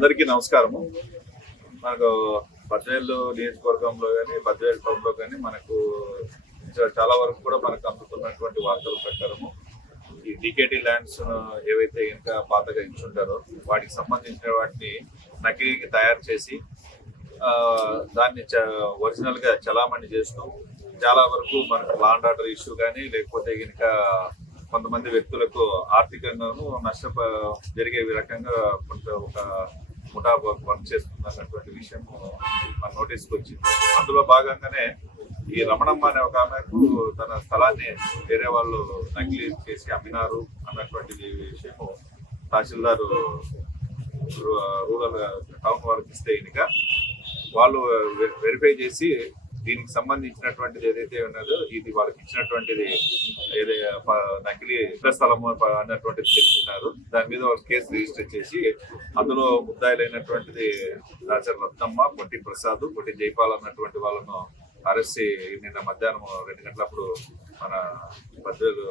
అందరికీ నమస్కారము. మనకు బద్వేలు నియోజకవర్గంలో కానీ బద్వేలు టౌన్లో కానీ మనకు చాలా వరకు కూడా మనకు అందుతున్నటువంటి వార్తల ప్రకారము ఈ డికేటీ ల్యాండ్స్ ఏవైతే ఇంకా పాతగా ఇచ్చుంటారో వాటికి సంబంధించిన వాటిని నకిలీకి తయారు చేసి దాన్ని ఒరిజినల్గా చలామణి చేస్తూ చాలా వరకు మనకు లా అండ్ ఆర్డర్ ఇష్యూ కానీ లేకపోతే కనుక కొంతమంది వ్యక్తులకు ఆర్థికంగాను జరిగే రకంగా కొంత ఒక ముఠా వర్క్ చేస్తున్నటువంటి విషయం మన నోటీస్కి వచ్చింది. అందులో భాగంగానే ఈ రమణమ్మ అనే ఒక ఆమెకు తన స్థలాన్ని వేరే వాళ్ళు నకిలీ చేసి అమ్మినారు అన్నటువంటి విషయము తహసీల్దార్ రూరల్ టౌన్ వారికి ఇస్తే కనుక వాళ్ళు వెరిఫై చేసి దీనికి సంబంధించినటువంటిది ఏదైతే ఉన్నదో ఇది వాళ్ళకి ఇచ్చినటువంటిది నకిలీ స్థలము అన్నటువంటిది తెలిసినారు. దాని మీద వాళ్ళు కేసు రిజిస్టర్ చేసి అందులో ముద్దాయిలైనటువంటిది దాచర్ రత్నమ్మ, పొట్టి ప్రసాద్, పొట్టి జైపాల్ అన్నటువంటి వాళ్ళను అరెస్ట్ నిన్న మధ్యాహ్నం 2 గంటలప్పుడు మన బద్వేలు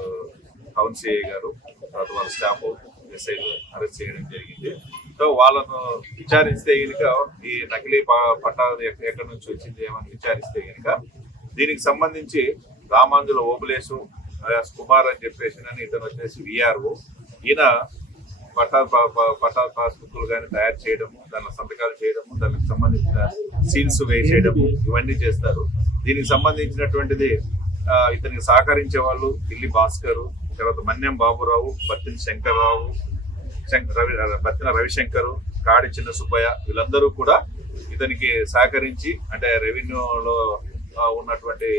టౌన్ సిఐ గారు తర్వాత వాళ్ళ స్టాఫ్ ఎస్ఐలు అరెస్ట్ చేయడం జరిగింది. సో వాళ్ళను విచారిస్తే కనుక ఈ నకిలీ పట్టా ఎక్కడి నుంచి వచ్చింది ఏమని విచారిస్తే కనుక దీనికి సంబంధించి రామాంజుల ఓబులేసు కుమార్ అని చెప్పేసి ఇతను వచ్చేసి విఆర్ఓ. ఈయన పట్టా పాస్బుక్లు కానీ తయారు చేయడము, దాని సంతకాలు చేయడము, దానికి సంబంధించిన సీల్స్ వేసేయడము ఇవన్నీ చేస్తారు. దీనికి సంబంధించినటువంటిది ఇతనికి సహకరించే వాళ్ళు పిల్లి భాస్కర్, తర్వాత మన్యం బాబురావు, బత్తిన శంకర్రావు, బత్తిన రవిశంకర్, కాడి చిన్న సుబ్బయ్య వీళ్ళందరూ కూడా ఇతనికి సహకరించి అంటే రెవెన్యూలో ఉన్నటువంటి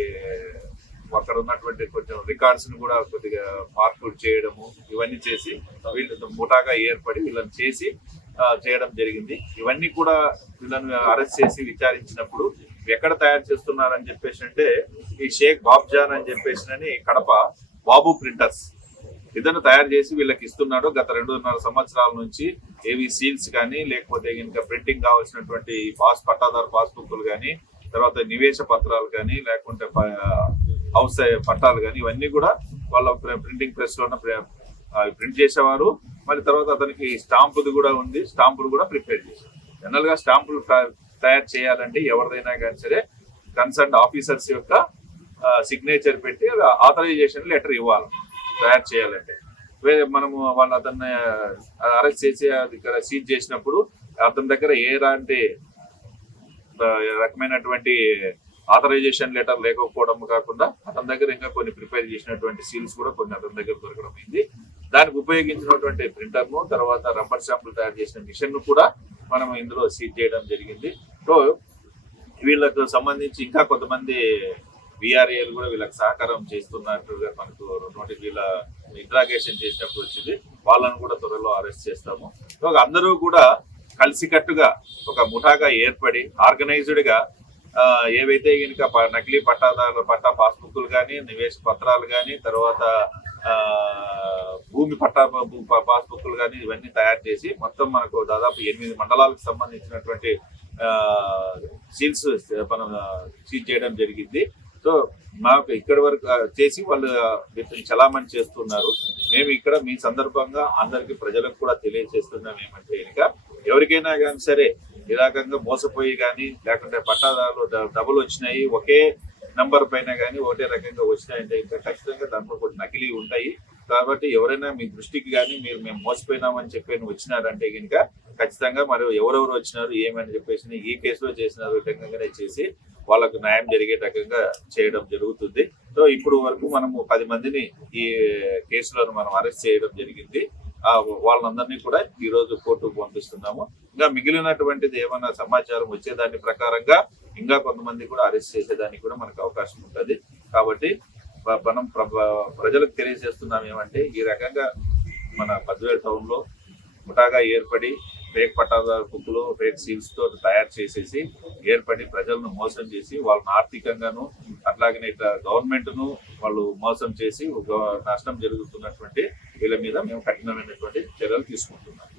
అక్కడ ఉన్నటువంటి కొంచెం రికార్డ్స్ ని కూడా కొద్దిగా మార్పులు చేయడము ఇవన్నీ చేసి వీళ్ళు ముఠాగా ఏర్పడి వీళ్ళని చేసి చేయడం జరిగింది. ఇవన్నీ కూడా వీళ్ళని అరెస్ట్ చేసి విచారించినప్పుడు ఎక్కడ తయారు చేస్తున్నారని చెప్పేసి అంటే ఈ షేక్ బాబ్జాన్ అని చెప్పేసి కడప బాబు ప్రింటర్స్ ఇతను తయారు చేసి వీళ్ళకి ఇస్తున్నాడు. గత 2.5 సంవత్సరాల నుంచి ఏవి సీల్స్ కానీ లేకపోతే ఇంకా ప్రింటింగ్ కావాల్సినటువంటి పట్టాదారు పాస్బుక్లు కానీ తర్వాత నివేశ పత్రాలు కానీ లేకుంటే హౌస్ పట్టాలు కానీ ఇవన్నీ కూడా వాళ్ళ ప్రింటింగ్ ప్రెస్ లో ప్రింట్ చేసేవారు. మళ్ళీ తర్వాత అతనికి స్టాంపుది కూడా ఉంది, స్టాంపులు కూడా ప్రిపేర్ చేశారు. జనరల్ గా స్టాంపులు తయారు చేయాలంటే ఎవరిదైనా కానీ సరే కన్సర్న్ ఆఫీసర్స్ యొక్క సిగ్నేచర్ పెట్టి ఆథరైజేషన్ లెటర్ ఇవ్వాలి తయారు చేయాలంటే. మనము వాళ్ళు అతన్ని అరెస్ట్ చేసి అది ఇక్కడ సీజ్ చేసినప్పుడు అతని దగ్గర ఎలాంటి రకమైనటువంటి ఆథరైజేషన్ లెటర్ లేకపోవడం కాకుండా అతని దగ్గర ఇంకా కొన్ని ప్రిపేర్ చేసినటువంటి సీల్స్ కూడా కొన్ని అతని దగ్గర దొరకడం అయింది. దానికి ఉపయోగించినటువంటి ప్రింటర్ను తర్వాత రబ్బర్ స్టాంపులు తయారు చేసిన మిషన్ ను కూడా మనం ఇందులో సీజ్ చేయడం జరిగింది. సో వీళ్ళకు సంబంధించి ఇంకా కొంతమంది విఆర్ఏలు కూడా వీళ్ళకి సహకారం చేస్తున్నట్టుగా మనకు వీళ్ళ ఇంట్రాగేషన్ చేసినప్పుడు వచ్చింది. వాళ్ళను కూడా త్వరలో అరెస్ట్ చేస్తాము. సో అందరూ కూడా కలిసికట్టుగా ఒక ముఠాగా ఏర్పడి ఆర్గనైజ్డ్ గా ఏవైతే కనుక నకిలీ పట్టా పాస్బుక్లు కానీ నివేశ పత్రాలు కానీ తర్వాత భూమి పట్టా పాస్బుక్లు కానీ ఇవన్నీ తయారు చేసి మొత్తం మనకు దాదాపు 8 మండలాలకు సంబంధించినటువంటి సీల్స్ మనం సీజ్ చేయడం జరిగింది. సో మాకు ఇక్కడి వరకు చేసి వాళ్ళు వీటిని చలామణి చేస్తున్నారు. మేము ఇక్కడ మీ సందర్భంగా అందరికి ప్రజలకు కూడా తెలియజేస్తున్నాం ఏమంటే కనుక ఎవరికైనా కానీ సరే ఈ రకంగా మోసపోయి కానీ లేకుంటే పట్టాదారులు డబ్బులు వచ్చినాయి ఒకే నంబర్ పైన కానీ ఒకటే రకంగా వచ్చినాయంటే ఇంకా ఖచ్చితంగా దాంట్లో కొన్ని నకిలీ ఉంటాయి. కాబట్టి ఎవరైనా మీ దృష్టికి కానీ మేము మోసపోయినామని చెప్పి వచ్చినారంటే కనుక ఖచ్చితంగా మరి ఎవరెవరు వచ్చినారు ఏమని చెప్పేసి ఈ కేసులో చేసిన విధంగానే చేసి వాళ్ళకు న్యాయం జరిగే రకంగా చేయడం జరుగుతుంది. సో ఇప్పుడు వరకు మనము 10 మందిని ఈ కేసులను మనం అరెస్ట్ చేయడం జరిగింది. వాళ్ళందరినీ కూడా ఈ రోజు కోర్టుకు పంపిస్తున్నాము. ఇంకా మిగిలినటువంటిది ఏమైనా సమాచారం వచ్చేదాని ప్రకారంగా ఇంకా కొంతమంది కూడా అరెస్ట్ చేసేదానికి కూడా మనకు అవకాశం ఉంటుంది. కాబట్టి మనం ప్రజలకు తెలియజేస్తున్నాం ఏమంటే ఈ రకంగా మన బద్వేలు టౌన్ లో ముఠాగా ఏర్పడి ఫేక్ పట్టాదారు బుక్లు ఫేక్ సీల్స్ తో తయారు చేసేసి ఏర్పడి ప్రజలను మోసం చేసి వాళ్ళని ఆర్థికంగాను అట్లాగనే గవర్నమెంట్ ను వాళ్ళు మోసం చేసి నష్టం జరుగుతున్నటువంటి వీళ్ళ మీద మేము కఠినమైనటువంటి చర్యలు తీసుకుంటున్నాం.